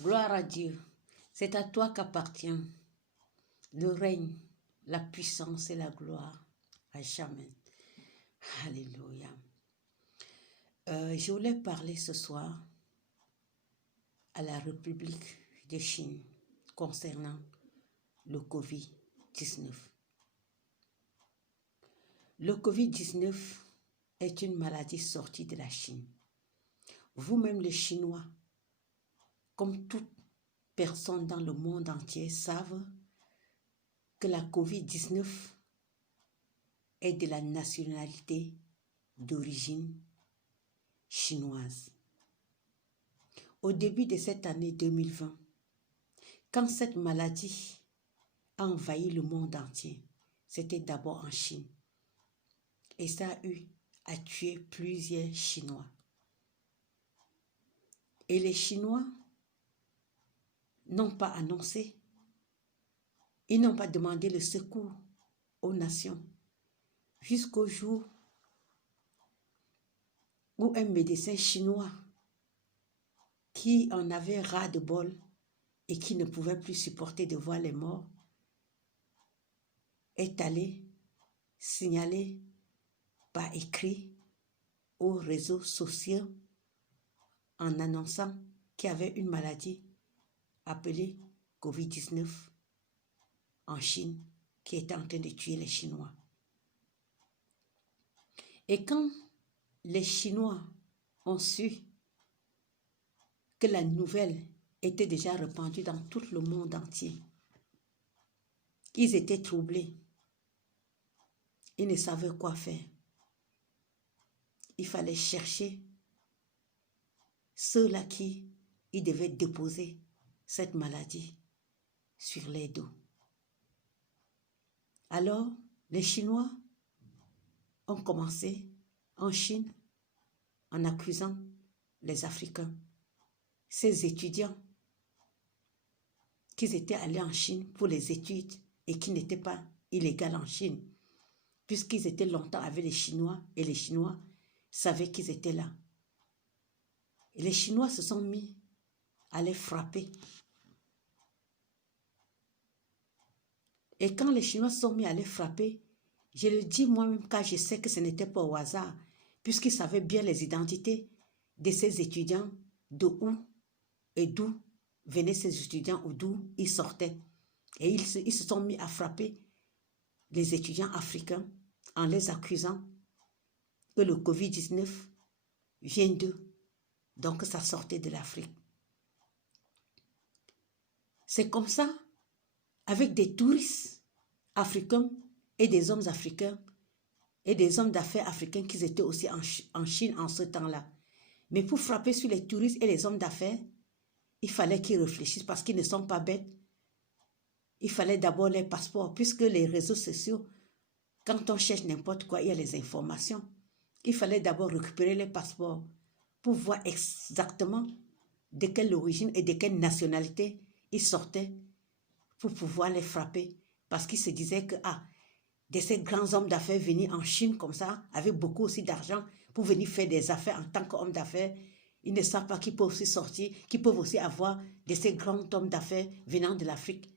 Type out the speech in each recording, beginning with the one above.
Gloire à Dieu. C'est à toi qu'appartient le règne, la puissance et la gloire à jamais. Alléluia. Je voulais parler ce soir à la République de Chine concernant le Covid-19. Le Covid-19 est une maladie sortie de la Chine. Vous-même les Chinois, comme toute personne dans le monde entier, savent que la Covid-19 est de la nationalité d'origine chinoise. Au début de cette année 2020, quand cette maladie a envahi le monde entier, c'était d'abord en Chine. Et ça a eu à tuer plusieurs Chinois. Et les Chinois n'ont pas annoncé, ils n'ont pas demandé le secours aux nations jusqu'au jour où un médecin chinois qui en avait ras de bol et qui ne pouvait plus supporter de voir les morts est allé signaler par écrit aux réseaux sociaux en annonçant qu'il y avait une maladie appelée Covid-19 en Chine qui était en train de tuer les Chinois. Et quand les Chinois ont su que la nouvelle était déjà répandue dans tout le monde entier, ils étaient troublés. Ils ne savaient quoi faire. Il fallait chercher ceux-là qui ils devaient déposer cette maladie sur les dos. Alors, les Chinois ont commencé en Chine en accusant les Africains, ces étudiants qui étaient allés en Chine pour les études et qui n'étaient pas illégaux en Chine, puisqu'ils étaient longtemps avec les Chinois et les Chinois savaient qu'ils étaient là. Et les Chinois se sont mis à les frapper. Et quand les Chinois se sont mis à les frapper, je le dis moi-même car je sais que ce n'était pas au hasard, puisqu'ils savaient bien les identités de ces étudiants, de où et d'où venaient ces étudiants ou d'où ils sortaient. Et ils se sont mis à frapper les étudiants africains en les accusant que le Covid-19 vient d'eux. Donc ça sortait de l'Afrique. C'est comme ça, avec des touristes africains et des hommes africains et des hommes d'affaires africains qui étaient aussi en Chine en ce temps-là. Mais pour frapper sur les touristes et les hommes d'affaires, il fallait qu'ils réfléchissent parce qu'ils ne sont pas bêtes. Il fallait d'abord les passeports, puisque les réseaux sociaux, quand on cherche n'importe quoi, il y a les informations. Il fallait d'abord récupérer les passeports pour voir exactement de quelle origine et de quelle nationalité ils sortaient pour pouvoir les frapper. Parce qu'ils se disaient que de ces grands hommes d'affaires venus en Chine comme ça, avec beaucoup aussi d'argent pour venir faire des affaires en tant qu'hommes d'affaires, ils ne savent pas qu'ils peuvent aussi sortir, qu'ils peuvent aussi avoir de ces grands hommes d'affaires venant de l'Afrique,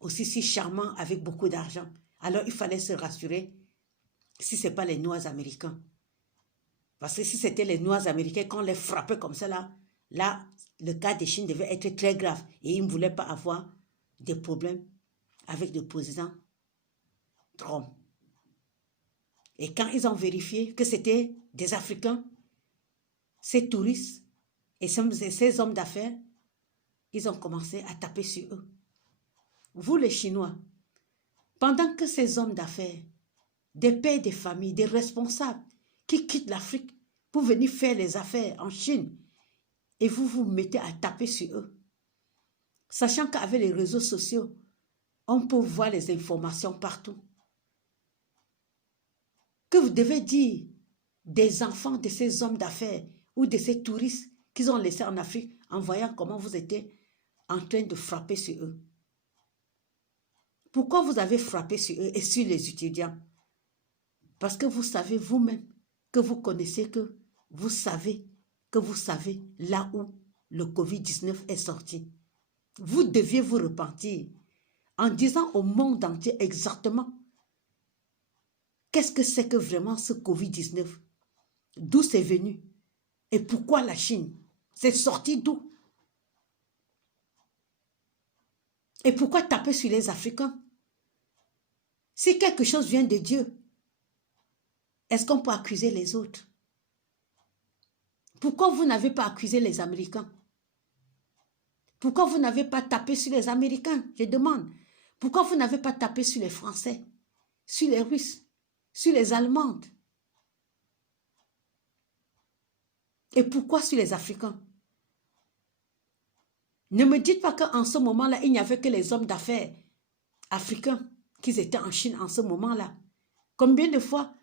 aussi si charmants avec beaucoup d'argent. Alors il fallait se rassurer si ce n'est pas les Noirs américains. Parce que si c'était les Noirs américains, quand on les frappait comme ça, là, le cas de Chine devait être très grave. Et ils ne voulaient pas avoir des problèmes avec le président Trump. Et quand ils ont vérifié que c'était des Africains, ces touristes et ces hommes d'affaires, ils ont commencé à taper sur eux. Vous les Chinois, pendant que ces hommes d'affaires, des pères de famille, des responsables qui quittent l'Afrique pour venir faire les affaires en Chine, et vous vous mettez à taper sur eux, sachant qu'avec les réseaux sociaux, on peut voir les informations partout. Que vous devez dire des enfants de ces hommes d'affaires ou de ces touristes qu'ils ont laissés en Afrique en voyant comment vous étiez en train de frapper sur eux. Pourquoi vous avez frappé sur eux et sur les étudiants? Parce que vous savez vous-même, que vous connaissez, que vous savez là où le Covid-19 est sorti. Vous deviez vous repentir en disant au monde entier exactement qu'est-ce que c'est que vraiment ce Covid-19, d'où c'est venu et pourquoi la Chine, c'est sorti d'où et pourquoi taper sur les Africains. Si quelque chose vient de Dieu, est-ce qu'on peut accuser les autres? Pourquoi vous n'avez pas accusé les Américains? Pourquoi vous n'avez pas tapé sur les Américains? Je demande. Pourquoi vous n'avez pas tapé sur les Français, sur les Russes, sur les Allemandes? Et pourquoi sur les Africains? Ne me dites pas qu'en ce moment-là, il n'y avait que les hommes d'affaires africains qui étaient en Chine en ce moment-là. Combien de fois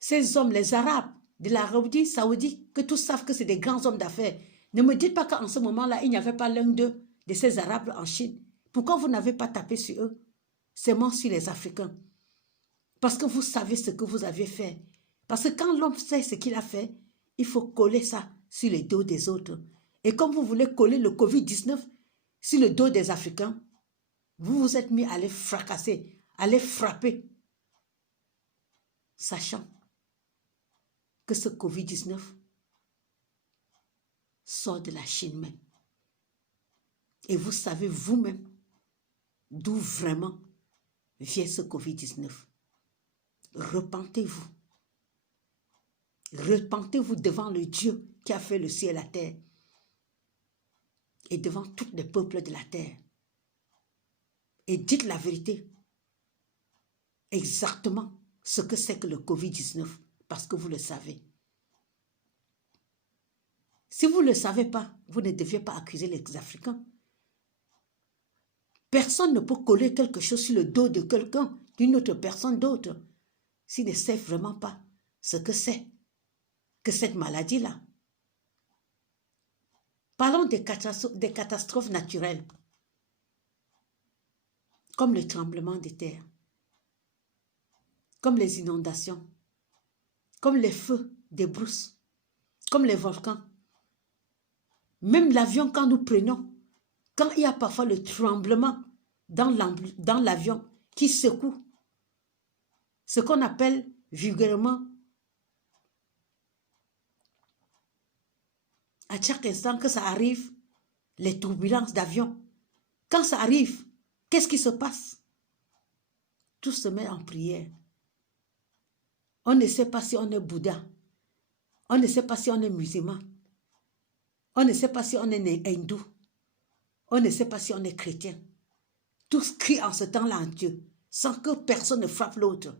ces hommes, les Arabes de l'Arabie Saoudite, que tous savent que c'est des grands hommes d'affaires, ne me dites pas qu'en ce moment-là, il n'y avait pas l'un d'eux, de ces Arabes en Chine. Pourquoi vous n'avez pas tapé sur eux? Seulement sur les Africains. Parce que vous savez ce que vous avez fait. Parce que quand l'homme sait ce qu'il a fait, il faut coller ça sur le dos des autres. Et comme vous voulez coller le Covid-19 sur le dos des Africains, vous vous êtes mis à les fracasser, à les frapper, sachant que ce Covid-19 sort de la Chine même. Et vous savez vous-même d'où vraiment vient ce Covid-19. Repentez-vous. Repentez-vous devant le Dieu qui a fait le ciel et la terre et devant tous les peuples de la terre. Et dites la vérité. Exactement ce que c'est que le Covid-19 parce que vous le savez. Si vous ne le savez pas, vous ne deviez pas accuser les Africains. Personne ne peut coller quelque chose sur le dos de quelqu'un, d'une autre personne d'autre, s'il ne sait vraiment pas ce que c'est que cette maladie-là. Parlons des catastrophes naturelles, comme le tremblement de terre, comme les inondations, comme les feux des brousses, comme les volcans. Même l'avion, quand nous prenons, quand il y a parfois le tremblement dans l'avion qui secoue, ce qu'on appelle vulgairement, à chaque instant que ça arrive, les turbulences d'avion. Quand ça arrive, qu'est-ce qui se passe? Tout se met en prière. On ne sait pas si on est Bouddha. On ne sait pas si on est musulman. On ne sait pas si on est hindou. On ne sait pas si on est chrétien. Tous crient en ce temps-là en Dieu, sans que personne ne frappe l'autre.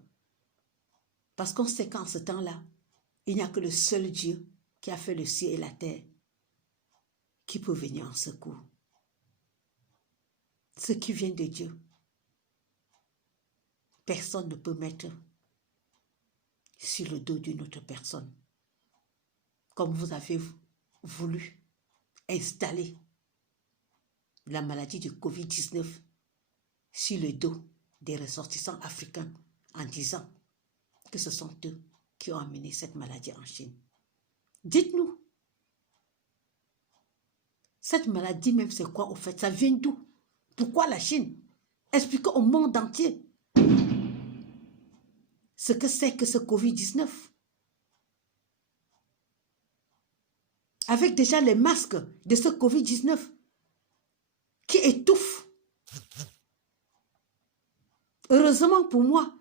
Parce qu'on sait qu'en ce temps-là, il n'y a que le seul Dieu qui a fait le ciel et la terre, qui peut venir en secours. Ce qui vient de Dieu, personne ne peut mettre sur le dos d'une autre personne. Comme vous avez voulu installer la maladie du Covid-19 sur le dos des ressortissants africains en disant que ce sont eux qui ont amené cette maladie en Chine. Dites-nous, cette maladie même c'est quoi au fait? Ça vient d'où? Pourquoi la Chine? Expliquez au monde entier ce que c'est que ce Covid-19. Avec déjà les masques de ce Covid-19 qui étouffent. Heureusement pour moi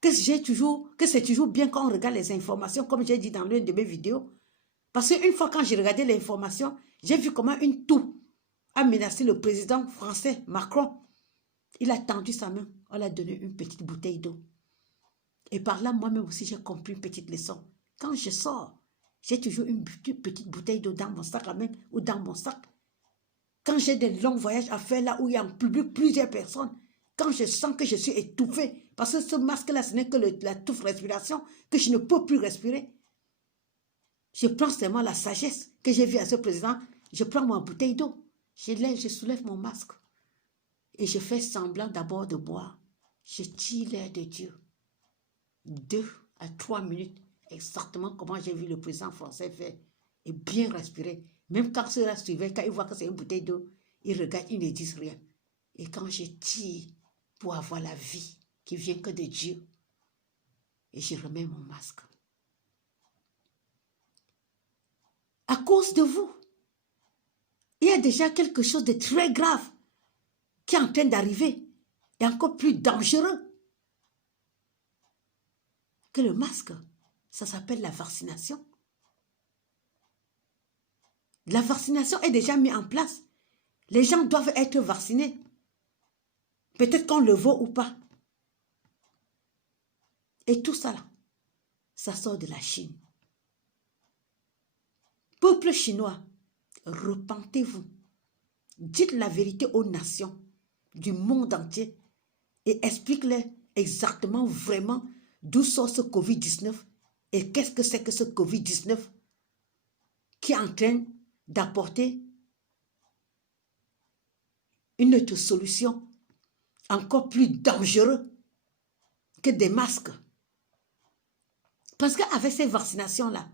que c'est toujours bien quand on regarde les informations, comme j'ai dit dans l'une de mes vidéos. Parce qu'une fois quand j'ai regardé l'information, j'ai vu comment une toux a menacé le président français Macron. Il a tendu sa main, on lui a donné une petite bouteille d'eau. Et par là, moi-même aussi, j'ai compris une petite leçon. Quand je sors, j'ai toujours une petite bouteille d'eau dans mon sac à main ou dans mon sac. Quand j'ai des longs voyages à faire là où il y a en public plusieurs personnes, quand je sens que je suis étouffée, parce que ce masque-là, ce n'est que la touffe respiration, que je ne peux plus respirer. Je prends seulement la sagesse que j'ai vue à ce président, je prends ma bouteille d'eau, je soulève mon masque et je fais semblant d'abord de boire. Je tire l'air de Dieu. 2 à 3 minutes, exactement comment j'ai vu le président français faire, et bien respirer. Même quand ceux-là suivaient, quand ils voient que c'est une bouteille d'eau, ils regardent, ils ne disent rien. Et quand je tire pour avoir la vie qui vient que de Dieu, et je remets mon masque. À cause de vous, il y a déjà quelque chose de très grave qui est en train d'arriver et encore plus dangereux que le masque. Ça s'appelle la vaccination. La vaccination est déjà mise en place. Les gens doivent être vaccinés. Peut-être qu'on le veut ou pas. Et tout ça là, ça sort de la Chine. Peuple chinois, repentez-vous. Dites la vérité aux nations du monde entier et explique-leur exactement, vraiment, d'où sort ce Covid-19 et qu'est-ce que c'est que ce Covid-19 qui est en train d'apporter une autre solution encore plus dangereuse que des masques. Parce qu'avec ces vaccinations-là,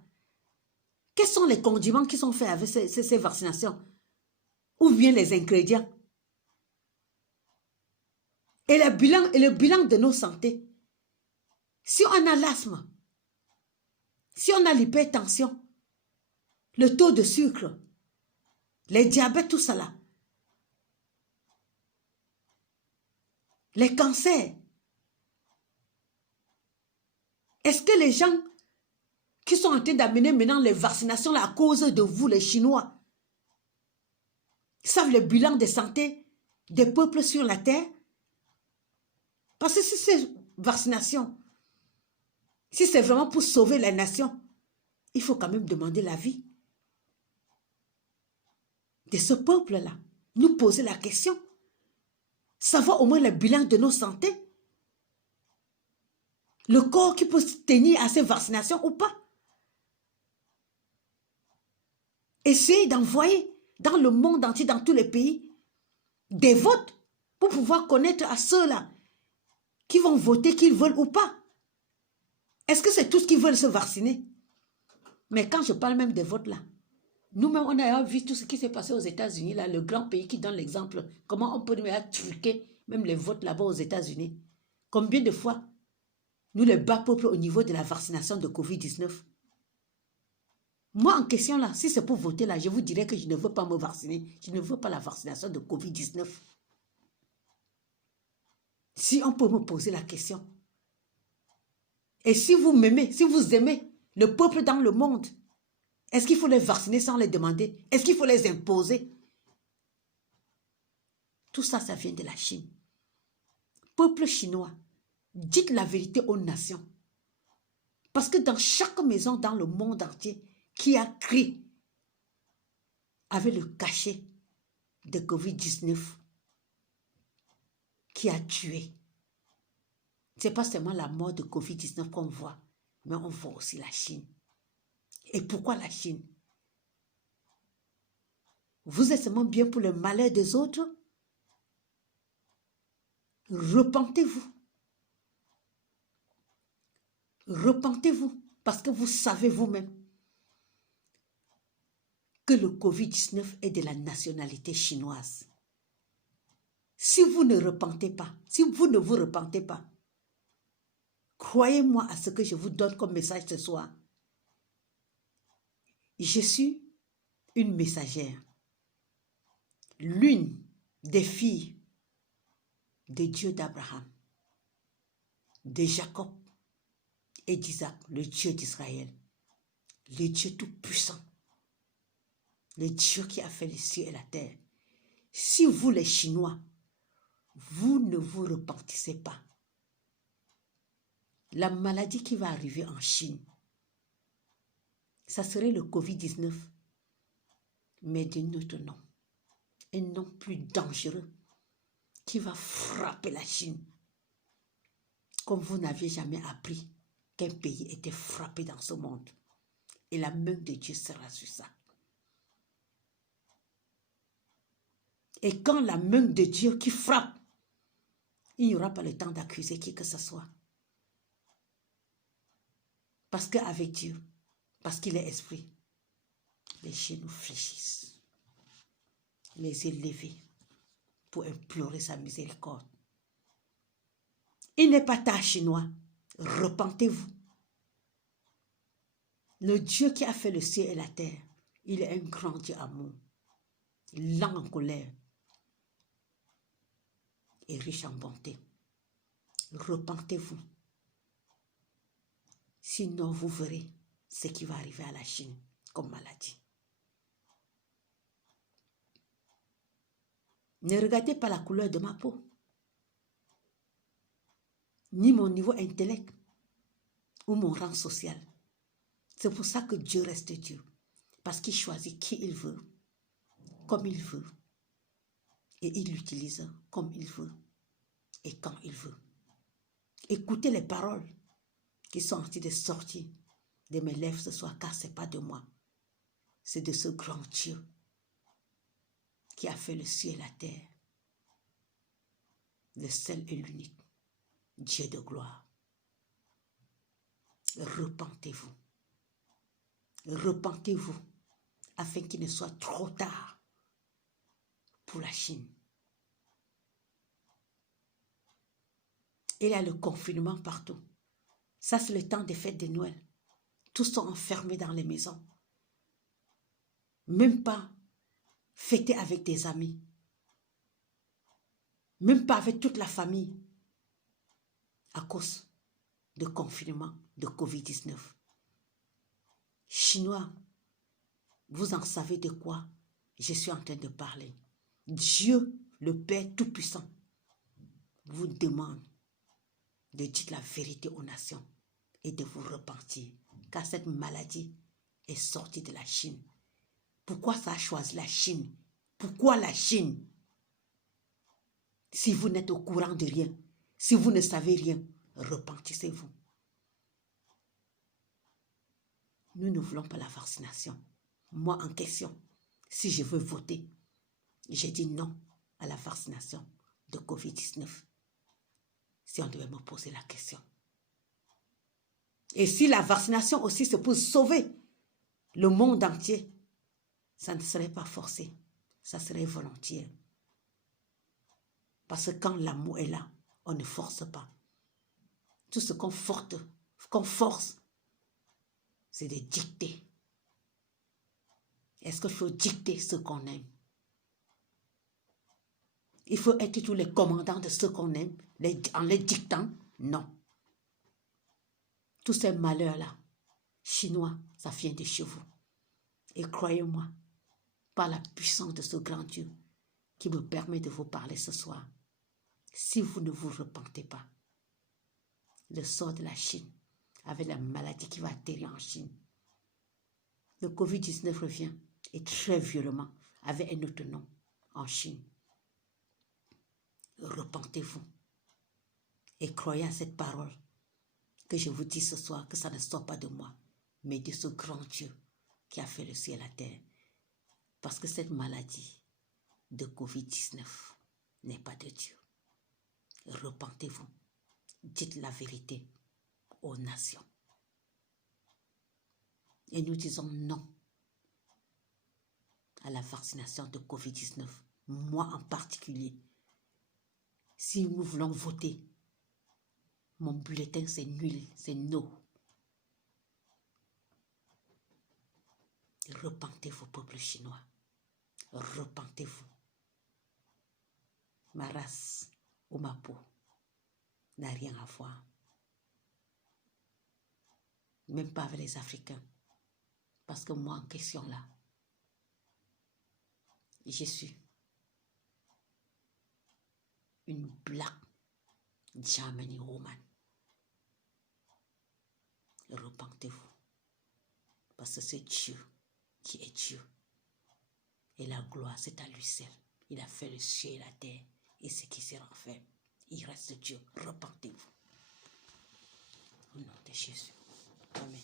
quels sont les condiments qui sont faits avec ces vaccinations? Ou bien les ingrédients? Et le bilan de nos santé. Si on a l'asthme, si on a l'hypertension, le taux de sucre, les diabètes, tout ça là, les cancers, est-ce que les gens qui sont en train d'amener maintenant les vaccinations là, à cause de vous, les Chinois, savent le bilan de santé des peuples sur la terre? Parce que si ces vaccinations, si c'est vraiment pour sauver la nation, il faut quand même demander l'avis de ce peuple-là. Nous poser la question. Savoir au moins le bilan de nos santé. Le corps qui peut se tenir à ces vaccinations ou pas. Essayez d'envoyer dans le monde entier, dans tous les pays, des votes pour pouvoir connaître à ceux-là qui vont voter, qu'ils veulent ou pas. Est-ce que c'est tous qui veulent se vacciner? Mais quand je parle même des votes là, nous-mêmes, on a vu tout ce qui s'est passé aux États-Unis, là, le grand pays qui donne l'exemple, comment on peut nous truquer même les votes là-bas aux États-Unis. Combien de fois, nous les bas peuples au niveau de la vaccination de Covid-19. Moi, en question là, si c'est pour voter là, je vous dirais que je ne veux pas me vacciner. Je ne veux pas la vaccination de Covid-19. Si on peut me poser la question. Et si vous m'aimez, si vous aimez le peuple dans le monde, est-ce qu'il faut les vacciner sans les demander? Est-ce qu'il faut les imposer? Tout ça, ça vient de la Chine. Peuple chinois, dites la vérité aux nations. Parce que dans chaque maison dans le monde entier qui a crié avec le cachet de Covid-19 qui a tué. Ce n'est pas seulement la mort de Covid-19 qu'on voit, mais on voit aussi la Chine. Et pourquoi la Chine? Vous êtes seulement bien pour le malheur des autres? Repentez-vous. Repentez-vous parce que vous savez vous-même que le Covid-19 est de la nationalité chinoise. Si vous ne repentez pas, si vous ne vous repentez pas, croyez-moi à ce que je vous donne comme message ce soir. Je suis une messagère, l'une des filles de Dieu d'Abraham, de Jacob et d'Isaac, le Dieu d'Israël, le Dieu tout-puissant, le Dieu qui a fait les cieux et la terre. Si vous les Chinois, vous ne vous repentissez pas, la maladie qui va arriver en Chine, ça serait le Covid-19, mais d'un autre nom, un nom plus dangereux qui va frapper la Chine, comme vous n'aviez jamais appris qu'un pays était frappé dans ce monde. Et la main de Dieu sera sur ça. Et quand la main de Dieu qui frappe, il n'y aura pas le temps d'accuser qui que ce soit. Parce qu'avec Dieu, parce qu'il est esprit, les genoux fléchissent, les yeux levés pour implorer sa miséricorde. Il n'est pas tard, Chinois. Repentez-vous. Le Dieu qui a fait le ciel et la terre, il est un grand Dieu amour, lent en colère et riche en bonté. Repentez-vous. Sinon, vous verrez ce qui va arriver à la Chine comme maladie. Ne regardez pas la couleur de ma peau, ni mon niveau intellect ou mon rang social. C'est pour ça que Dieu reste Dieu. Parce qu'il choisit qui il veut, comme il veut. Et il l'utilise comme il veut et quand il veut. Écoutez les paroles qui sont en train de sortir de mes lèvres ce soir, car ce n'est pas de moi. C'est de ce grand Dieu qui a fait le ciel et la terre. Le seul et l'unique Dieu de gloire. Repentez-vous. Repentez-vous afin qu'il ne soit trop tard pour la Chine. Il y a le confinement partout. Ça, c'est le temps des fêtes de Noël. Tous sont enfermés dans les maisons. Même pas fêter avec des amis. Même pas avec toute la famille. À cause de confinement de COVID-19. Chinois, vous en savez de quoi je suis en train de parler. Dieu, le Père Tout-Puissant, vous demande de dire la vérité aux nations et de vous repentir. Car cette maladie est sortie de la Chine. Pourquoi ça a choisi la Chine? Pourquoi la Chine? Si vous n'êtes au courant de rien, si vous ne savez rien, repentissez-vous. Nous ne voulons pas la vaccination. Moi, en question, si je veux voter, j'ai dit non à la vaccination de COVID-19. Si on devait me poser la question. Et si la vaccination aussi, c'est pour sauver le monde entier, ça ne serait pas forcé. Ça serait volontiers. Parce que quand l'amour est là, on ne force pas. Tout ce qu'on force, c'est de dicter. Est-ce qu'il faut dicter ce qu'on aime? Il faut être tous les commandants de ce qu'on aime en les dictant? Non. Tous ces malheurs-là, Chinois, ça vient de chez vous. Et croyez-moi, par la puissance de ce grand Dieu qui me permet de vous parler ce soir, si vous ne vous repentez pas, le sort de la Chine, avec la maladie qui va atterrir en Chine, le COVID-19 revient et très violemment avec un autre nom en Chine. Repentez-vous et croyez à cette parole que je vous dis ce soir, que ça ne sort pas de moi, mais de ce grand Dieu qui a fait le ciel et la terre. Parce que cette maladie de COVID-19 n'est pas de Dieu. Repentez-vous. Dites la vérité aux nations. Et nous disons non à la vaccination de COVID-19. Moi en particulier. Si nous voulons voter, mon bulletin c'est nul, c'est no. Repentez-vous, peuple chinois. Repentez-vous. Ma race ou ma peau n'a rien à voir. Même pas avec les Africains. Parce que moi, en question là, je suis une black Germany woman. Repentez-vous. Parce que c'est Dieu qui est Dieu. Et la gloire, c'est à lui seul. Il a fait le ciel et la terre. Et ce qui sera fait, il reste Dieu. Repentez-vous. Au nom de Jésus. Amen.